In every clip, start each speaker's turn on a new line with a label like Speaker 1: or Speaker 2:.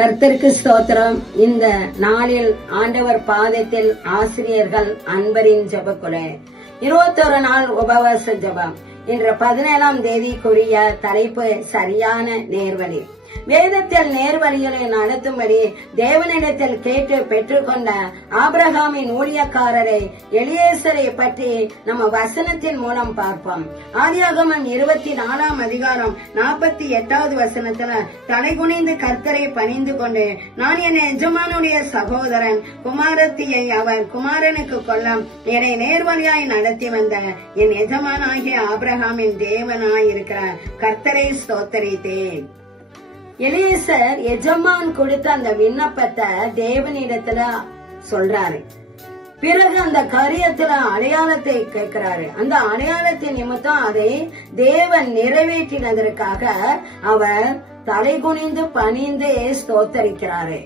Speaker 1: கர்த்தருக்கு ஸ்தோத்திரம். இந்த நாளில் ஆண்டவர் பாதத்தில் ஆசிரியர்கள் அன்பரின் ஜெபக்குலை இருபத்தொரு நாள் உபவாச ஜபம். இன்று பதினேழாம் தேதிக்குரிய தலைப்பு சரியான நேர்வழி. வேதத்தில் நேர்வழிகளை நடத்தும்படி தேவனிடத்தில் கேட்டு பெற்றுக்கொண்ட ஆபிரகாமின் ஊழியக்காரரை எலியேசரை பற்றி நம்ம வசனத்தின் மூலம் பார்ப்போம். ஆதியாகமம் இருபத்தி நாலாம் அதிகாரம் நாற்பத்தி எட்டாவது வசனத்துல தலைகுனிந்து கர்த்தரை பணிந்து கொண்டு நான் என் எஜமானுடைய சகோதரன் குமாரத்தியை அவர் குமாரனுக்கு கொல்ல என்னை நேர்வழியாய் நடத்தி வந்த என் எஜமானாகிய ஆபிரகாமின் தேவனாய் இருக்கிற கர்த்தரை ஸ்தோத்தரித்தேன். எலியேசர் எஜமான் கொடுத்த அந்த விண்ணப்பத்தை தேவனிடத்துல சொல்றாரு. பிறகு அந்த காரியத்துல அடையாளத்தை கேட்கிறாரு. அந்த அடையாளத்தின் நிமித்தம் அதை தேவன் நிறைவேற்றினதற்காக அவர் தலைகுனிந்து பணிந்து ஸ்தோத்தரிக்கிறாரு.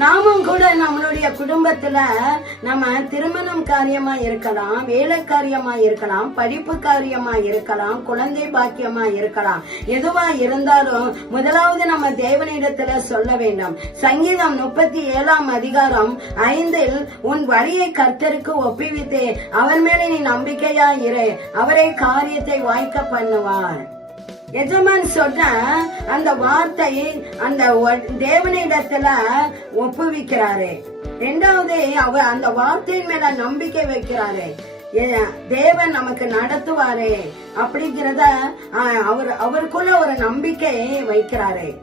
Speaker 1: நாமும் கூட நம்மளுடைய குடும்பத்துல நம்ம திருமணம் காரியமா இருக்கலாம் வேலை காரியமா இருக்கலாம் படிப்பு காரியமா இருக்கலாம் குழந்தை பாக்கியமா இருக்கலாம். எதுவா இருந்தாலும் முதலாவது நம்ம தேவனிடத்துல சொல்ல வேண்டும். சங்கீதம் முப்பத்தி ஏழாம் அதிகாரம் ஐந்தில் உன் வழியை கர்த்தருக்கு ஒப்புவித்து அவர் மேலே நீ நம்பிக்கையா இரு அவரே காரியத்தை வாய்க்க பண்ணுவார். எஜமான் சொன்ன அந்த வார்த்தை அந்த தேவனிடத்துல ஒப்புவிக்கிறாரு. ரெண்டாவது அவர் அந்த வார்த்தையின் மேல நம்பிக்கை வைக்கிறாரு. தேவன் நமக்கு நடத்துவாரு அப்படிங்கிறத அவர் அவருக்குள்ள ஒரு நம்பிக்கை வைக்கிறாரு.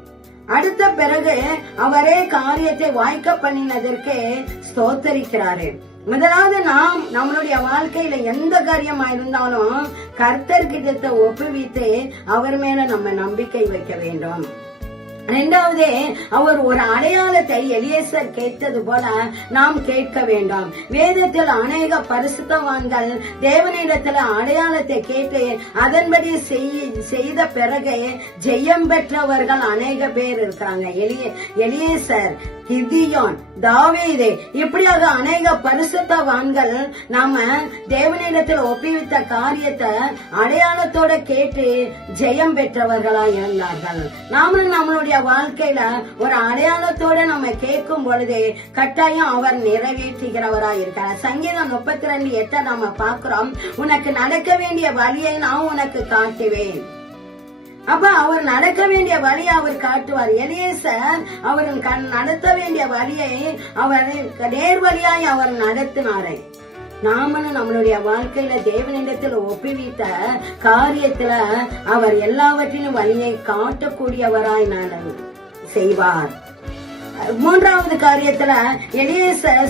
Speaker 1: அடுத்த பிறகு அவரே காரியத்தை வாய்க்க பண்ணினதற்கு ஸ்தோத்தரிக்கிறாரு. முதலாவது நாம் நம்மளுடைய வாழ்க்கையில எந்த காரியமா இருந்தாலும் கர்த்தர்கிட்ட ஒப்புவித்து அவர் மேல நம்ம நம்பிக்கை வைக்க வேண்டும். இரண்டாவது அவர் ஒரு அடையாளத்தை எலியேசர் கேட்டது போல நாம் கேட்க வேண்டாம். வேதத்தில் அநேக பரிசுத்தவான்கள் தேவனிடத்துல அடையாளத்தை கேட்டு அதன்படி செய்- செய்த பிறகு ஜெயம் பெற்றவர்கள் அநேக பேர் இருக்கிறாங்க. எலிய எலியேசர் கிதியான் தாவீது. இப்படியாக அநேக பரிசுத்தவான்கள் நாம தேவனிடத்தில் ஒப்புவித்த காரியத்தை அடையாளத்தோட கேட்டு ஜெயம் பெற்றவர்களா இருந்தார்கள். நாமளும் நம்மளுடைய வாழ்க்கையில ஒரு அடையாளத்தோட நம்ம கேட்கும் பொழுது கட்டாயம் அவர் நிறைவேற்றுகிறவரா இருக்கிறார் சங்கீதம் முப்பத்தி ரெண்டு எட்ட நாம பாக்குறோம் உனக்கு நடக்க வேண்டிய வழியை நான் உனக்கு காட்டுவேன். அப்ப அவர் நடக்க வேண்டிய வழியை அவர் காட்டுவார். எலியேசர் அவர் கண் நடத்த வேண்டிய வழியை அவர் நேர்வழியாய் அவர் நடத்தினாரே. நாமளும் நம்மளுடைய வாழ்க்கையில தேவனிடத்துல ஒப்புவித்த காரியத்துல அவர் எல்லாவற்றிலும் வழியை காட்டக்கூடியவராய் நான் செய்வார். மூன்றாவது காரியத்துல எளிய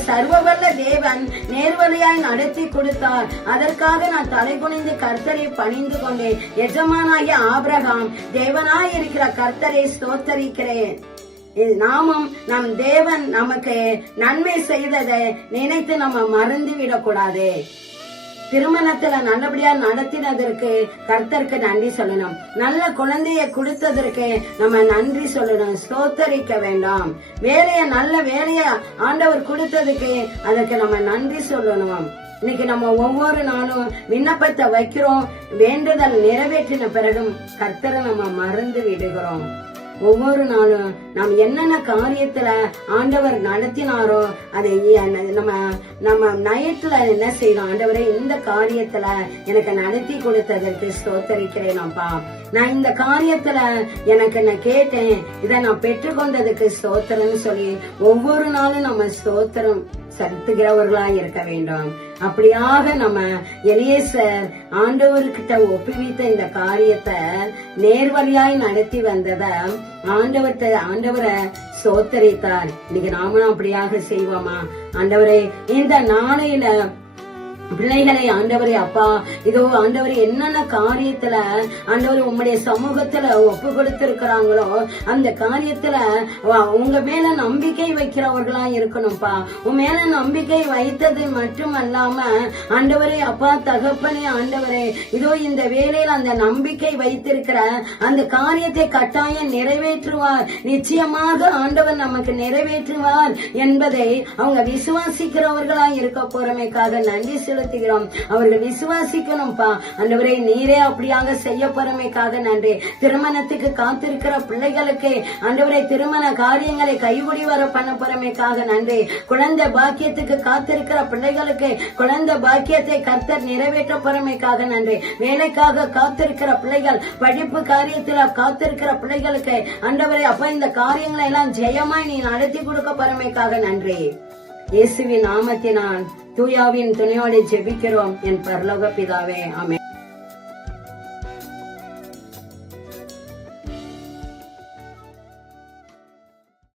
Speaker 1: சர்வவல்ல தேவன் நேர்வழியாய் நடத்தி கொடுத்தார். அதற்காக நான் தலைகுனிந்து கர்த்தரை பணிந்து கொண்டேன். எஜமானாகிய ஆபிரகாம் தேவனாய் இருக்கிற கர்த்தரை ஸ்தோத்தரிக்கிறேன். நாமும் நம் தேவன் நமக்கு நன்மை செய்ததை நினைத்து நம்ம மறந்து விடக்கூடாது திருமணத்துல நல்லபடியா நடத்தினதற்கு கர்த்தருக்கு நன்றி சொல்லணும். நல்ல குழந்தைய கொடுத்ததற்கு நம்ம நன்றி சொல்லணும். ஸ்தோத்தரிக்க வேண்டாம். வேலைய நல்ல வேலைய ஆண்டவர் கொடுத்ததுக்கு அதற்கு நம்ம நன்றி சொல்லணும். இன்னைக்கு நம்ம ஒவ்வொரு நாளும் விண்ணப்பத்தை வைக்கிறோம். வேண்டுதல் நிறைவேற்றின பிறகும் கர்த்தரை நம்ம மறந்து விடுகிறோம். ஒவ்வொரு நாளும் நாம் என்னென்ன காரியத்துல ஆண்டவர் நடத்தினாரோ அதை நம்ம நம்ம நயத்துல என்ன செய்யணும் ஆண்டவரே இந்த காரியத்துல எனக்கு நடத்தி கொடுத்ததற்கு ஸ்தோத்தரிக்கிறேன் அப்பா நான் இந்த காரியத்துல எனக்கு நான் கேட்டேன். இதை நான் பெற்றுக்கொண்டதுக்கு ஸ்தோத்திரம்னு சொல்லி ஒவ்வொரு நாளும் நம்ம ஸ்தோத்திரம். செலுத்துகிறவர்களா இருக்க வேண்டும். அப்படியாக நம்ம எலியேசர் ஆண்டவர்கிட்ட ஒப்புவித்த இந்த காரியத்தை நேர்வழியாய் நடத்தி வந்தத ஆண்டவர்கிட்ட ஆண்டவரை சோத்தரித்தார் இன்னைக்கு நாமளும் அப்படியாக செய்வோமா? ஆண்டவரே இந்த நாளையில பிள்ளைகளை ஆண்டவரே அப்பா. இதோ ஆண்டவர் என்னென்ன காரியத்துல ஆண்டவர் உங்களுடைய சமூகத்துல ஒப்பு கொடுத்திருக்கிறாங்களோ அந்த காரியத்துல உங்க மேல நம்பிக்கை வைக்கிறவர்களா இருக்கணும்ப்பா. உன் மேல நம்பிக்கை வைத்தது மட்டுமல்லாம ஆண்டவரே அப்பா தகப்பனே ஆண்டவரே இதோ இந்த வேலையில அந்த நம்பிக்கை வைத்திருக்கிற அந்த காரியத்தை கட்டாயம் நிறைவேற்றுவார். நிச்சயமாக ஆண்டவர் நமக்கு நிறைவேற்றுவார் என்பதை அவங்க விசுவாசிக்கிறவர்களா இருக்க போறமைக்காக நன்றி செலுத்துகிறோம். அவர்கள் விசுவாசிக்கணும்ப்பா அந்தவரை நீரே அப்படியாக செய்ய போறமைக்காக நன்றி. திருமணத்துக்கு காத்திருக்கிற பிள்ளைகளுக்கு அந்தவரை திருமண காரியங்களை கைகுடி வர பண்ண போறமைக்காக நன்றி. குழந்தை பாக்கியத்துக்கு காத்திருக்கிற பிள்ளைகளுக்கு குழந்தை பாக்கியத்தை கர்த்தர் நிறைவேற்ற போறமைக்காக நன்றி. வேலைக்காக காத்திருக்கிற பிள்ளைகள் படிப்பு காரியத்தில் காத்திருக்கிற பிள்ளைகளுக்கு அண்டவரை அப்ப இந்த காரியங்களை எல்லாம் ஜெயமாய் நீ நடத்தி கொடுக்க போறமைக்காக நன்றி. இயேசுவின் நாமத்தினால். தூயாவின் துணையோடு ஜெபிக்கிறோம் என் பரலோக பிதாவே ஆமென்.